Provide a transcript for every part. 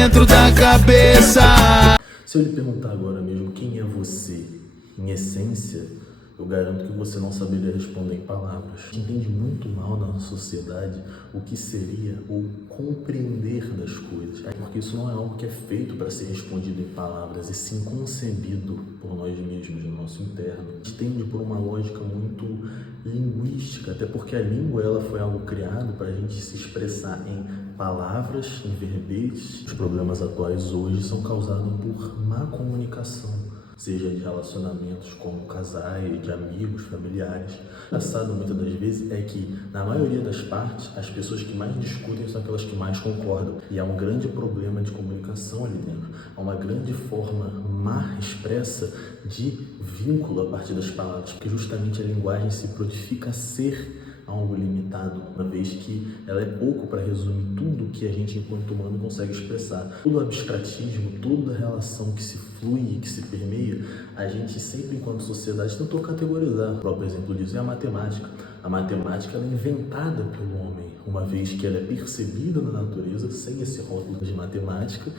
dentro da cabeça. Se eu lhe perguntar agora mesmo quem é você, em essência, eu garanto que você não saberia responder em palavras. A gente entende muito mal na nossa sociedade o que seria o compreender das coisas. É porque isso não é algo que é feito para ser respondido em palavras, e sim concebido por nós mesmos, no nosso interno. A gente tende por uma lógica muito linguística, até porque a língua ela foi algo criado para a gente se expressar em palavras, em verbetes. Os problemas atuais hoje são causados por má comunicação, seja de relacionamentos como casais, de amigos, familiares. O engraçado muitas das vezes é que, na maioria das partes, as pessoas que mais discutem são aquelas que mais concordam. E há um grande problema de comunicação ali dentro. Há uma grande forma má expressa de vínculo a partir das palavras, porque justamente a linguagem se prontifica a ser algo limitado, uma vez que ela é pouco para resumir tudo que a gente, enquanto humano, consegue expressar. Todo o abstratismo, toda a relação que se flui e que se permeia, a gente sempre, enquanto sociedade, tentou categorizar. O próprio exemplo disso é a matemática. A matemática ela é inventada pelo homem, uma vez que ela é percebida na natureza sem esse rótulo de matemática,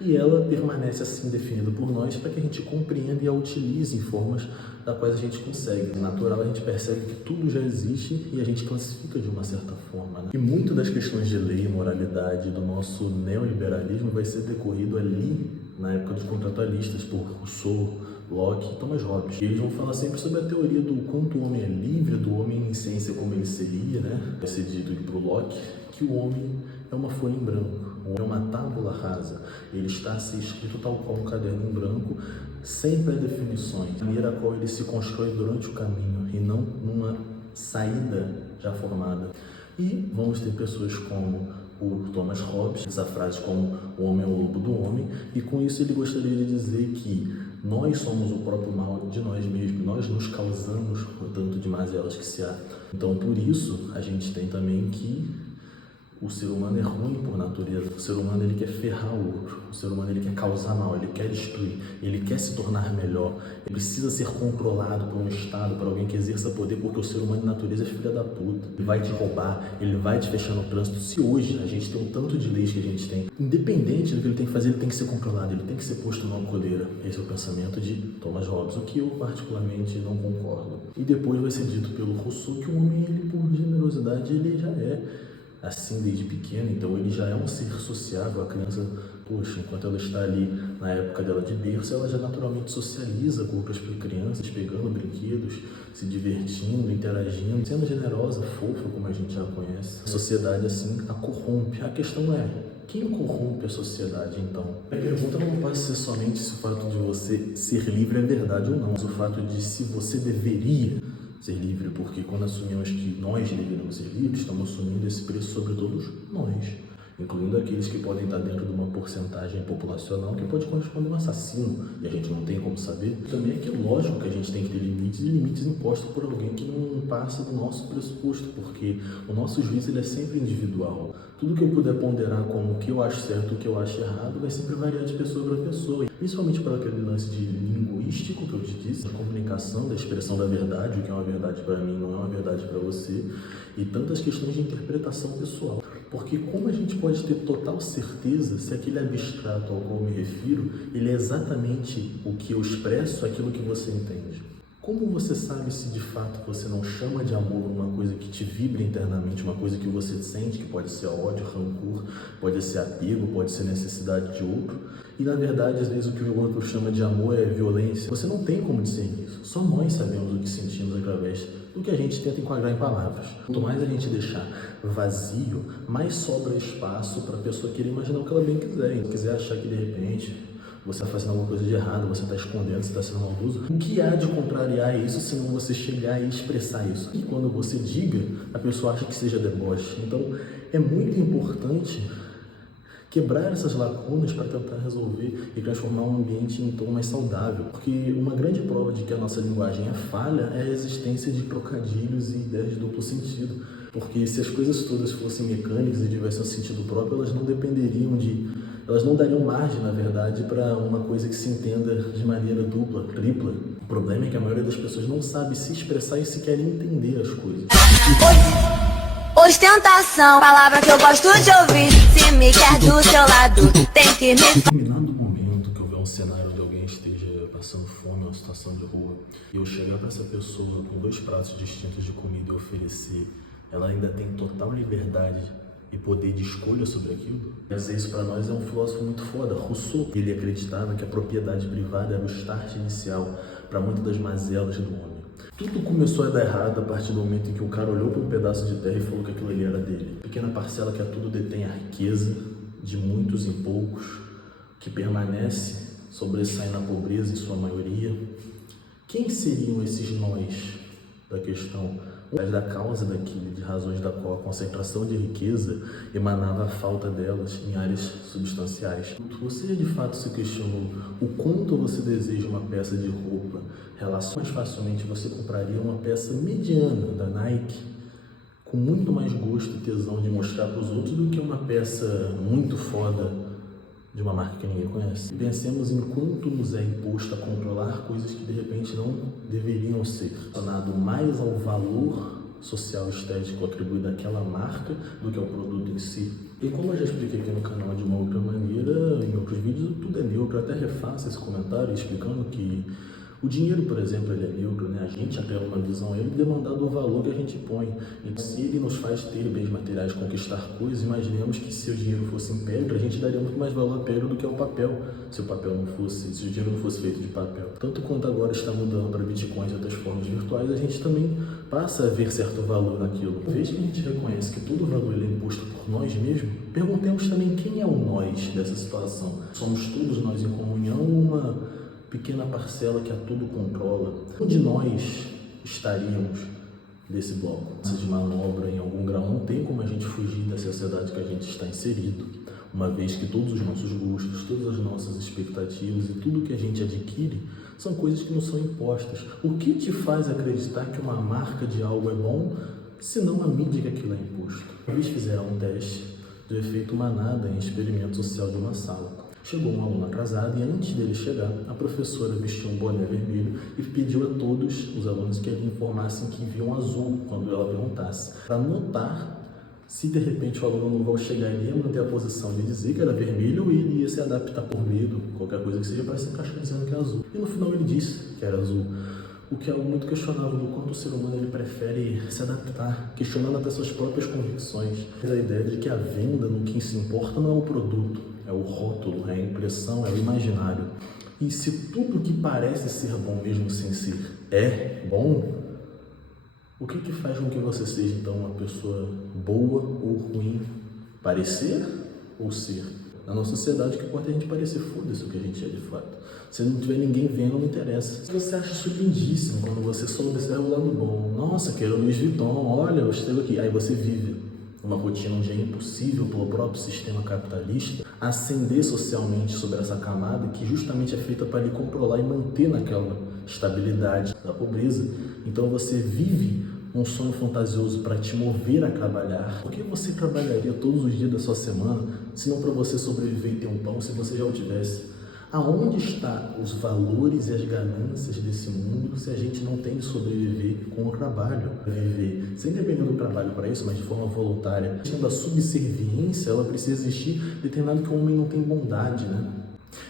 e ela permanece assim definida por nós para que a gente compreenda e a utilize em formas da quais a gente consegue. No natural, a gente percebe que tudo já existe e a gente classifica de uma certa forma, né? E muito das questões de lei e moralidade do nosso neoliberalismo vai ser decorrido ali na época dos contratualistas por Rousseau, Locke e Thomas Hobbes. E eles vão falar sempre sobre a teoria do quanto o homem é livre, do homem em essência como ele seria, né? Vai ser dito para o Locke que o homem é uma folha em branco, é uma tábula rasa. Ele está a ser escrito tal qual um caderno em branco, sem pré-definições, de maneira a qual ele se constrói durante o caminho e não numa saída já formada. E vamos ter pessoas como o Thomas Hobbes, essa frase como o homem é o lobo do homem, e com isso ele gostaria de dizer que nós somos o próprio mal de nós mesmos, nós nos causamos o tanto de mazelas que se há. Então, por isso, a gente tem também que o ser humano é ruim por natureza. O ser humano ele quer ferrar o outro. O ser humano ele quer causar mal, ele quer destruir, ele quer se tornar melhor. Ele precisa ser controlado por um Estado, por alguém que exerça poder, porque o ser humano de natureza é filha da puta. Ele vai te roubar, ele vai te fechar no trânsito. Se hoje a gente tem um tanto de leis que a gente tem, independente do que ele tem que fazer, ele tem que ser controlado, ele tem que ser posto numa coleira. Esse é o pensamento de Thomas Hobbes, o que eu particularmente não concordo. E depois vai ser dito pelo Rousseau que o homem, ele por generosidade, ele já é assim desde pequeno, então ele já é um ser sociável. A criança, poxa, enquanto ela está ali na época dela de berço, ela já naturalmente socializa com outras crianças, pegando brinquedos, se divertindo, interagindo, sendo generosa, fofa, como a gente já conhece. A sociedade assim a corrompe. A questão é, quem corrompe a sociedade então? A pergunta não pode ser somente se o fato de você ser livre é verdade ou não, mas o fato de se você deveria ser livre, porque quando assumimos que nós deveríamos ser livres, estamos assumindo esse preço sobre todos nós, incluindo aqueles que podem estar dentro de uma porcentagem populacional que pode corresponder a um assassino, e a gente não tem como saber. Também é que é lógico que a gente tem que ter limites, e limites impostos por alguém que não passa do nosso pressuposto, porque o nosso juízo ele é sempre individual. Tudo que eu puder ponderar como o que eu acho certo e o que eu acho errado vai sempre variar de pessoa para pessoa, principalmente para aquele lance de linguístico que eu te disse, da comunicação, da expressão da verdade. O que é uma verdade para mim não é uma verdade para você, e tantas questões de interpretação pessoal. Porque como a gente pode ter total certeza se aquele abstrato ao qual eu me refiro, ele é exatamente o que eu expresso, aquilo que você entende? Como você sabe se de fato você não chama de amor uma coisa que te vibra internamente, uma coisa que você sente, que pode ser ódio, rancor, pode ser apego, pode ser necessidade de outro, e na verdade às vezes o que o outro chama de amor é violência? Você não tem como discernir isso. Só nós sabemos o que sentimos através do que a gente tenta enquadrar em palavras. Quanto mais a gente deixar vazio, mais sobra espaço para a pessoa querer imaginar o que ela bem quiser. Se quiser achar que de repente você está fazendo alguma coisa de errado, você está escondendo, você está sendo maldoso, o que há de contrariar isso se não você chegar e expressar isso? E quando você diga, a pessoa acha que seja deboche. Então é muito importante quebrar essas lacunas para tentar resolver e transformar um ambiente em um tom mais saudável. Porque uma grande prova de que a nossa linguagem é falha é a existência de trocadilhos e ideias de duplo sentido. Porque se as coisas todas fossem mecânicas e tivessem um sentido próprio, elas não dependeriam elas não dariam margem, na verdade, para uma coisa que se entenda de maneira dupla, tripla. O problema é que a maioria das pessoas não sabe se expressar e se querem entender as coisas. ostentação, palavra que eu gosto de ouvir. Se me quer do seu lado, tem que me... Em determinado momento que eu ver um cenário de alguém esteja passando fome, uma situação de rua, e eu chegar para essa pessoa com 2 pratos distintos de comida e oferecer, ela ainda tem total liberdade e poder de escolha sobre aquilo. Mas isso para nós é um filósofo muito foda, Rousseau. Ele acreditava que a propriedade privada era o start inicial para muitas das mazelas do homem. Tudo começou a dar errado a partir do momento em que o cara olhou para um pedaço de terra e falou que aquilo ali era dele. Pequena parcela que a tudo detém a riqueza de muitos em poucos, que permanece, sobressai na pobreza em sua maioria. Quem seriam esses nós da questão? Da causa daquilo, de razões da qual a concentração de riqueza emanava a falta delas em áreas substanciais. Você de fato se questionou o quanto você deseja uma peça de roupa? Mais facilmente você compraria uma peça mediana da Nike com muito mais gosto e tesão de mostrar para os outros do que uma peça muito foda de uma marca que ninguém conhece. Pensemos em quanto nos é imposto a controlar coisas que de repente não deveriam ser, relacionado mais ao valor social estético atribuído àquela marca do que ao produto em si. E como eu já expliquei aqui no canal de uma outra maneira, em outros vídeos, tudo é neutro. Eu até refaço esse comentário explicando que o dinheiro, por exemplo, ele é neutro, né? A gente até uma visão ele demandado o valor que a gente põe. Então, se ele nos faz ter bens materiais, conquistar coisas, imaginemos que se o dinheiro fosse em pedra, a gente daria muito mais valor à pedra do que ao papel. Se o papel não fosse, se o dinheiro não fosse feito de papel. Tanto quanto agora está mudando para bitcoins e outras formas virtuais, a gente também passa a ver certo valor naquilo. Uma vez que a gente reconhece que todo valor ele é imposto por nós mesmos, perguntemos também quem é o nós dessa situação. Somos todos nós em comunhão ou uma pequena parcela que a tudo controla? Onde nós estaríamos desse bloco? Essa de manobra em algum grau não tem como a gente fugir da sociedade que a gente está inserido, uma vez que todos os nossos gostos, todas as nossas expectativas e tudo que a gente adquire são coisas que nos são impostas. O que te faz acreditar que uma marca de algo é bom, se não a mídia que aquilo é imposto? Eles fizeram um teste do efeito manada em experimento social de uma sala. Chegou um aluno atrasado e antes dele chegar, a professora vestiu um boné vermelho e pediu a todos os alunos que ali informassem que viam azul quando ela perguntasse, para notar se de repente o aluno novo ao chegar ia manter a posição de dizer que era vermelho ou ele ia se adaptar por medo, qualquer coisa que seja, para se encaixar dizendo que é azul. E no final ele disse que era azul, o que é algo muito questionável do quanto o ser humano ele prefere se adaptar, questionando até suas próprias convicções. A ideia de que a venda, no que se importa, não é o produto, é o rótulo, é a impressão, é o imaginário. E se tudo que parece ser bom mesmo sem ser é bom, o que faz com que você seja então uma pessoa boa ou ruim? Parecer ou ser? Na nossa sociedade, o que importa é a gente parecer, foda-se o que a gente é de fato. Se não tiver ninguém vendo, não interessa. Se você acha isso lindíssimo, quando você só observa o lado bom, nossa, quero Louis Vuitton, olha, eu estou aqui. Aí você vive uma rotina onde é impossível pelo próprio sistema capitalista ascender socialmente sobre essa camada que justamente é feita para lhe controlar e manter naquela estabilidade da pobreza. Então você vive um sonho fantasioso para te mover a trabalhar. Por que você trabalharia todos os dias da sua semana, se não para você sobreviver e ter um pão, se você já o tivesse? Aonde estão os valores e as ganâncias desse mundo se a gente não tem de sobreviver com o trabalho? Viver sem depender do trabalho para isso, mas de forma voluntária. A subserviência, ela precisa existir determinado que o homem não tem bondade, né?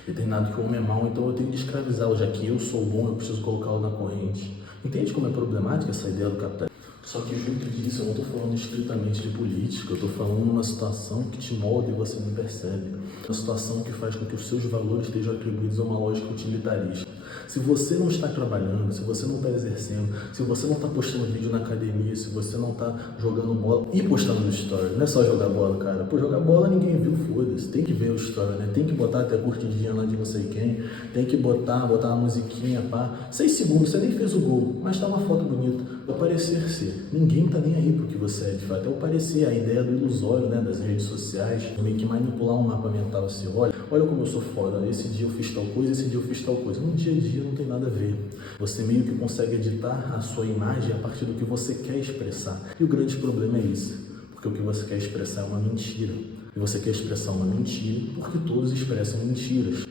Determinado que o homem é mau, então eu tenho de escravizá-lo, já que eu sou bom, eu preciso colocá-lo na corrente. Entende como é problemática essa ideia do capitalismo? Só que junto disso eu não estou falando estritamente de política, eu estou falando de uma situação que te molda e você não percebe. Uma situação que faz com que os seus valores estejam atribuídos a uma lógica utilitarista. Se você não está trabalhando, se você não está exercendo, se você não está postando vídeo na academia, se você não está jogando bola e postando no story, não é só jogar bola, cara. Pô, jogar bola ninguém viu, foda-se. Tem que ver o story, né? Tem que botar até curtidinha lá de não sei quem, tem que botar uma musiquinha, pá. 6 segundos, você nem fez o gol, mas tá uma foto bonita. O parecer ser. Ninguém tá nem aí pro que você é, de fato. É o parecer, a ideia do ilusório, né, das redes sociais, meio que manipular um mapa mental assim, olha como eu sou foda, esse dia eu fiz tal coisa, esse dia eu fiz tal coisa. No dia a dia não tem nada a ver. Você meio que consegue editar a sua imagem a partir do que você quer expressar. E o grande problema é isso, porque o que você quer expressar é uma mentira. E você quer expressar uma mentira porque todos expressam mentiras.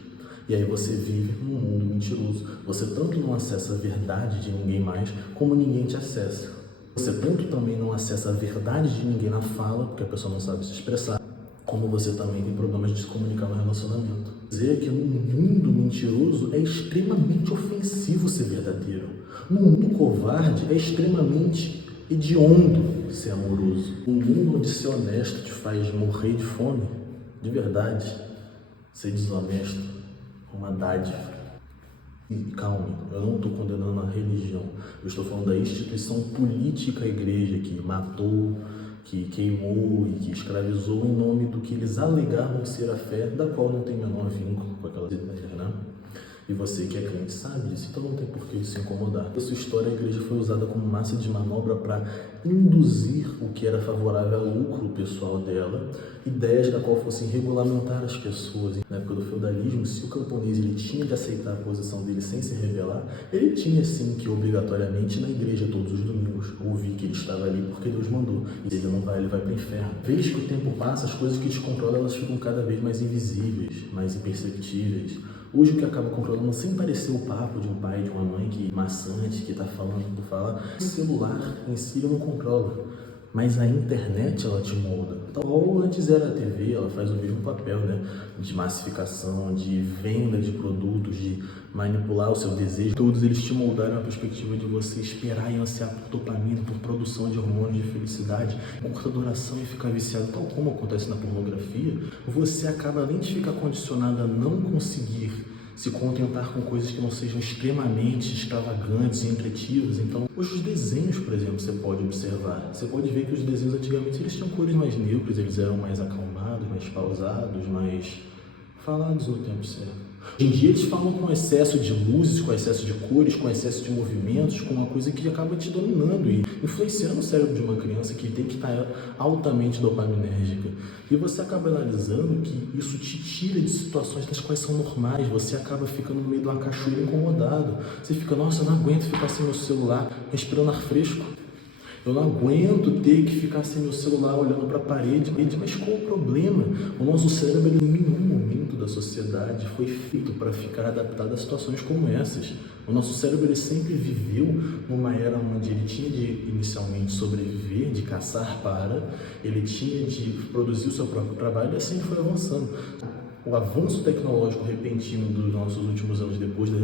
E aí você vive num mundo mentiroso. Você tanto não acessa a verdade de ninguém mais, como ninguém te acessa. Você tanto também não acessa a verdade de ninguém na fala, porque a pessoa não sabe se expressar, como você também tem problemas de se comunicar no relacionamento. Dizer que num mundo mentiroso é extremamente ofensivo ser verdadeiro. Num mundo covarde é extremamente hediondo ser amoroso. Um mundo onde ser honesto te faz morrer de fome, de verdade, ser desonesto é uma dádiva. E calme, eu não estou condenando a religião, eu estou falando da instituição política, a igreja, que matou, que queimou e que escravizou em nome do que eles alegavam ser a fé, da qual não tem menor vínculo com aquelas ideias, né? E você que é crente sabe disso, então não tem por que se incomodar. Na sua história, a igreja foi usada como massa de manobra para induzir o que era favorável ao lucro pessoal dela, ideias da qual fossem regulamentar as pessoas. Na época do feudalismo, se o camponês ele tinha de aceitar a posição dele sem se rebelar, ele tinha sim que obrigatoriamente ir na igreja todos os domingos, ouvir que ele estava ali porque Deus mandou. E se ele não vai, ele vai para o inferno. Vez que o tempo passa, as coisas que te controlam elas ficam cada vez mais invisíveis, mais imperceptíveis. Hoje o que acaba controlando, sem parecer o papo de um pai, de uma mãe que maçante, que está falando por falar, o celular em si ele não controla, mas a internet ela te molda. Então, antes era a TV, ela faz o mesmo papel, né? De massificação, de venda de produtos, de manipular o seu desejo. Todos eles te moldaram a perspectiva de você esperar e ansiar por dopamina, por produção de hormônios de felicidade, por curta duração e ficar viciado, tal como acontece na pornografia. Você acaba, além de ficar condicionado a não conseguir se contentar com coisas que não sejam extremamente extravagantes e entretidas. Então, hoje os desenhos, por exemplo, você pode observar. Você pode ver que os desenhos antigamente eles tinham cores mais neutras, eles eram mais acalmados, mais pausados, mais falados no tempo certo. Hoje em dia eles falam com excesso de luzes, com excesso de cores, com excesso de movimentos, com uma coisa que acaba te dominando e influenciando o cérebro de uma criança que tem que estar altamente dopaminérgica. E você acaba analisando que isso te tira de situações das quais são normais, você acaba ficando no meio de uma cachoeira incomodado. Você fica, nossa, eu não aguento ficar sem meu celular, respirando ar fresco. Eu não aguento ter que ficar sem meu celular olhando para a parede. Mas qual o problema? O nosso cérebro, em nenhum momento da sociedade, foi feito para ficar adaptado a situações como essas. O nosso cérebro ele sempre viveu numa era onde ele tinha de inicialmente sobreviver, de caçar para, ele tinha de produzir o seu próprio trabalho e assim ele foi avançando. O avanço tecnológico repentino dos nossos últimos anos, depois das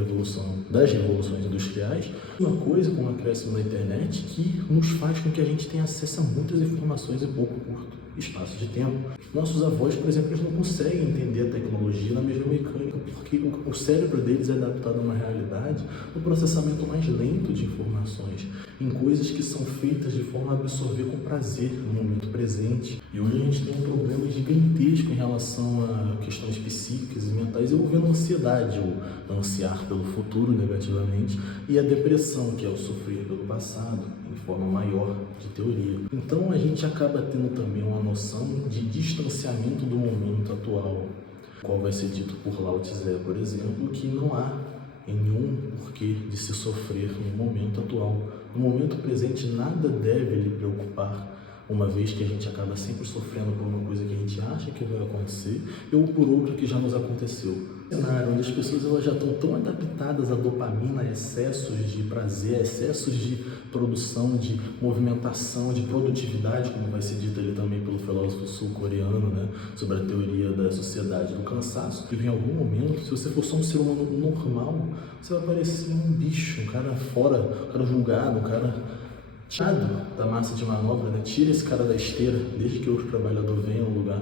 revoluções industriais, uma coisa com o acréscimo na internet que nos faz com que a gente tenha acesso a muitas informações em pouco curto espaço de tempo. Nossos avós, por exemplo, eles não conseguem entender a tecnologia na mesma mecânica, porque o cérebro deles é adaptado a uma realidade no processamento mais lento de informações, em coisas que são feitas de forma a absorver com prazer no momento presente. E hoje a gente tem um problema gigantesco em relação a questões psíquicas e mentais envolvendo a ansiedade, ou ansiar pelo futuro negativamente, e a depressão, que é o sofrer pelo passado, em forma maior de teoria. Então a gente acaba tendo também uma noção de distanciamento do momento atual, qual vai ser dito por Lao Tse, por exemplo, que não há nenhum porquê de se sofrer no momento atual. No momento presente nada deve lhe preocupar, uma vez que a gente acaba sempre sofrendo por uma coisa que a gente acha que vai acontecer ou por outra que já nos aconteceu. Cenário onde as pessoas elas já estão tão adaptadas à dopamina, a excessos de prazer, a excessos de produção, de movimentação, de produtividade, como vai ser dito ali também pelo filósofo sul-coreano, né, sobre a teoria da sociedade do cansaço, que em algum momento, se você for só um ser humano normal, você vai parecer um bicho, um cara fora, um cara julgado, um cara tirado da massa de manobra, né? Tira esse cara da esteira, desde que outro trabalhador venha ao lugar,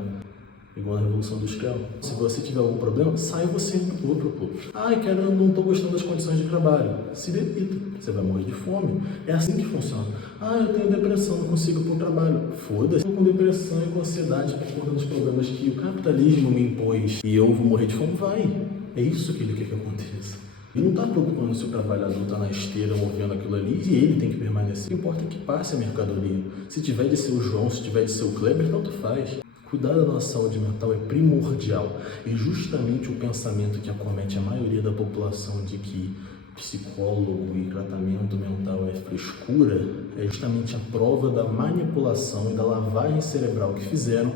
igual na Revolução Industrial. Se você tiver algum problema, saia você do outro povo. Eu não estou gostando das condições de trabalho. Se demita, você vai morrer de fome. É assim que funciona. Eu tenho depressão, não consigo ir para o trabalho. Foda-se, eu estou com depressão e com ansiedade por conta dos problemas que o capitalismo me impôs e eu vou morrer de fome. Vai. É isso que ele quer que aconteça. Ele não está preocupando se o trabalhador está na esteira movendo aquilo ali e ele tem que permanecer. O que importa é que passe a mercadoria. Se tiver de ser o João, se tiver de ser o Kleber, tanto faz. Cuidar da nossa saúde mental é primordial. E justamente o pensamento que acomete a maioria da população de que psicólogo e tratamento mental é frescura é justamente a prova da manipulação e da lavagem cerebral que fizeram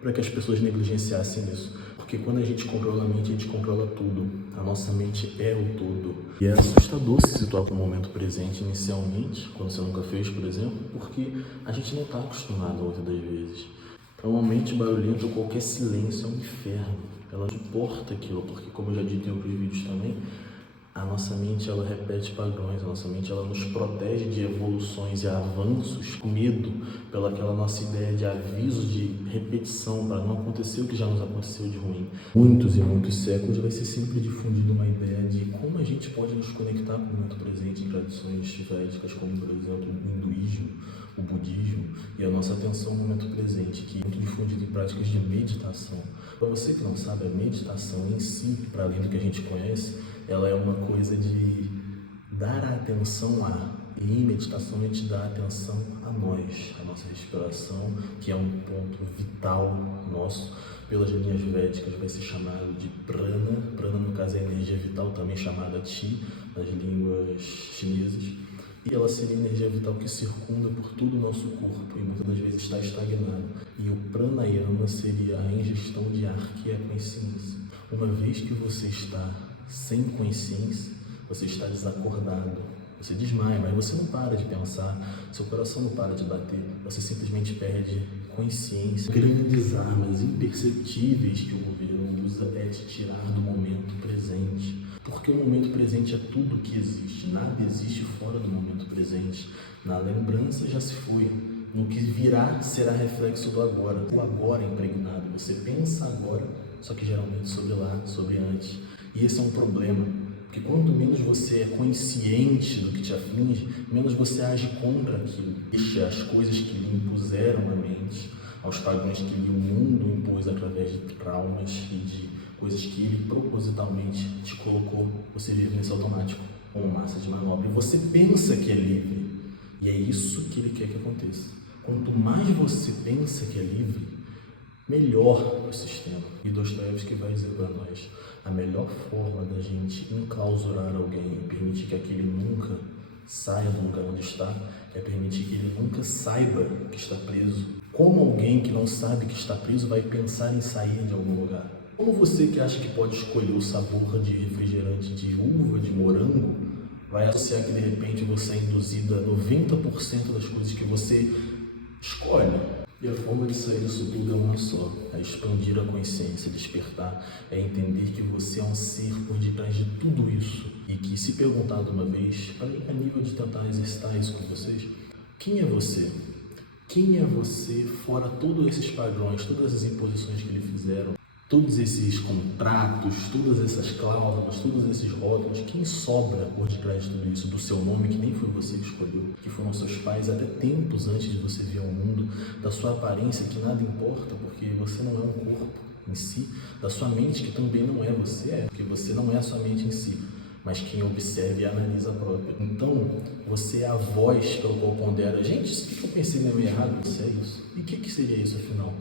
para que as pessoas negligenciassem isso. Porque quando a gente controla a mente, a gente controla tudo. A nossa mente é o todo. E é assustador se situar no momento presente inicialmente, quando você nunca fez, por exemplo, porque a gente não está acostumado muitas das vezes. Para uma mente barulhenta, qualquer silêncio é um inferno. Ela não suporta aquilo, porque como eu já disse em outros vídeos também, a nossa mente ela repete padrões, a nossa mente ela nos protege de evoluções e avanços, com medo pelaquela nossa ideia de aviso, de repetição, para não acontecer o que já nos aconteceu de ruim. Muitos e muitos séculos vai ser sempre difundida uma ideia de como a gente pode nos conectar com o momento presente em tradições védicas, como por exemplo o hinduísmo, o budismo, e a nossa atenção no momento presente, que é muito difundida em práticas de meditação. Para você que não sabe, a meditação em si, para além do que a gente conhece, ela é uma coisa de dar a atenção a, e em meditação a gente dá atenção a nós, a nossa respiração, que é um ponto vital nosso. Pelas linhas védicas vai ser chamado de prana. Prana, no caso, é energia vital, também chamada chi, nas línguas chinesas. E ela seria a energia vital que circunda por todo o nosso corpo e muitas das vezes está estagnado. E o pranayama seria a ingestão de ar, que é a consciência. Uma vez que você está sem consciência, você está desacordado, você desmaia, mas você não para de pensar, seu coração não para de bater, você simplesmente perde consciência. Grandes armas imperceptíveis que o governo usa é te tirar do momento presente, porque o momento presente é tudo que existe, nada existe fora do momento presente. Na lembrança já se foi, no que virá será reflexo do agora. O agora é impregnado, você pensa agora, só que geralmente sobre lá, sobre antes. E esse é um problema, porque quanto menos você é consciente do que te aflige, menos você age contra aquilo. Deixa as coisas que lhe impuseram a mente, aos padrões que lhe o mundo impôs através de traumas e de coisas que ele propositalmente te colocou, você vive nesse automático, como massa de manobra. E você pensa que é livre, e é isso que ele quer que aconteça. Quanto mais você pensa que é livre, melhor para o sistema. E Dostoiévski vai dizer para nós, a melhor forma da gente enclausurar alguém e permitir que aquele nunca saia do lugar onde está, é permitir que ele nunca saiba que está preso. Como alguém que não sabe que está preso vai pensar em sair de algum lugar? Como você que acha que pode escolher o sabor de refrigerante de uva, de morango, vai associar que de repente você é induzida a 90% das coisas que você escolhe? E a forma de sair disso tudo é uma só, é expandir a consciência, despertar, é entender que você é um ser por detrás de tudo isso. E que, se perguntado uma vez, a nível de tentar exercitar isso com vocês, quem é você? Quem é você fora todos esses padrões, todas as imposições que lhe fizeram, todos esses contratos, todas essas cláusulas, todos esses rótulos? Quem sobra por detrás de tudo isso? Do seu nome, que nem foi você que escolheu, que foram seus pais até tempos antes de você vir ao mundo, da sua aparência, que nada importa, porque você não é um corpo em si, da sua mente, que também não é você, porque você não é a sua mente em si, mas quem observa e analisa a própria. Então, você é a voz pelo qual pondera. Gente, o que eu pensei meio errado? Isso é isso. E o que seria isso, afinal?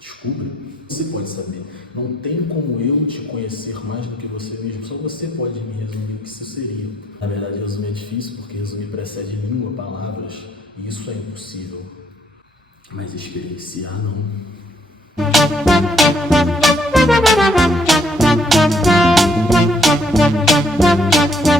Descubra. Você pode saber. Não tem como eu te conhecer mais do que você mesmo. Só você pode me resumir o que isso seria. Na verdade, resumir é difícil, porque resumir precede língua, palavras, e isso é impossível. Mas experienciar, não.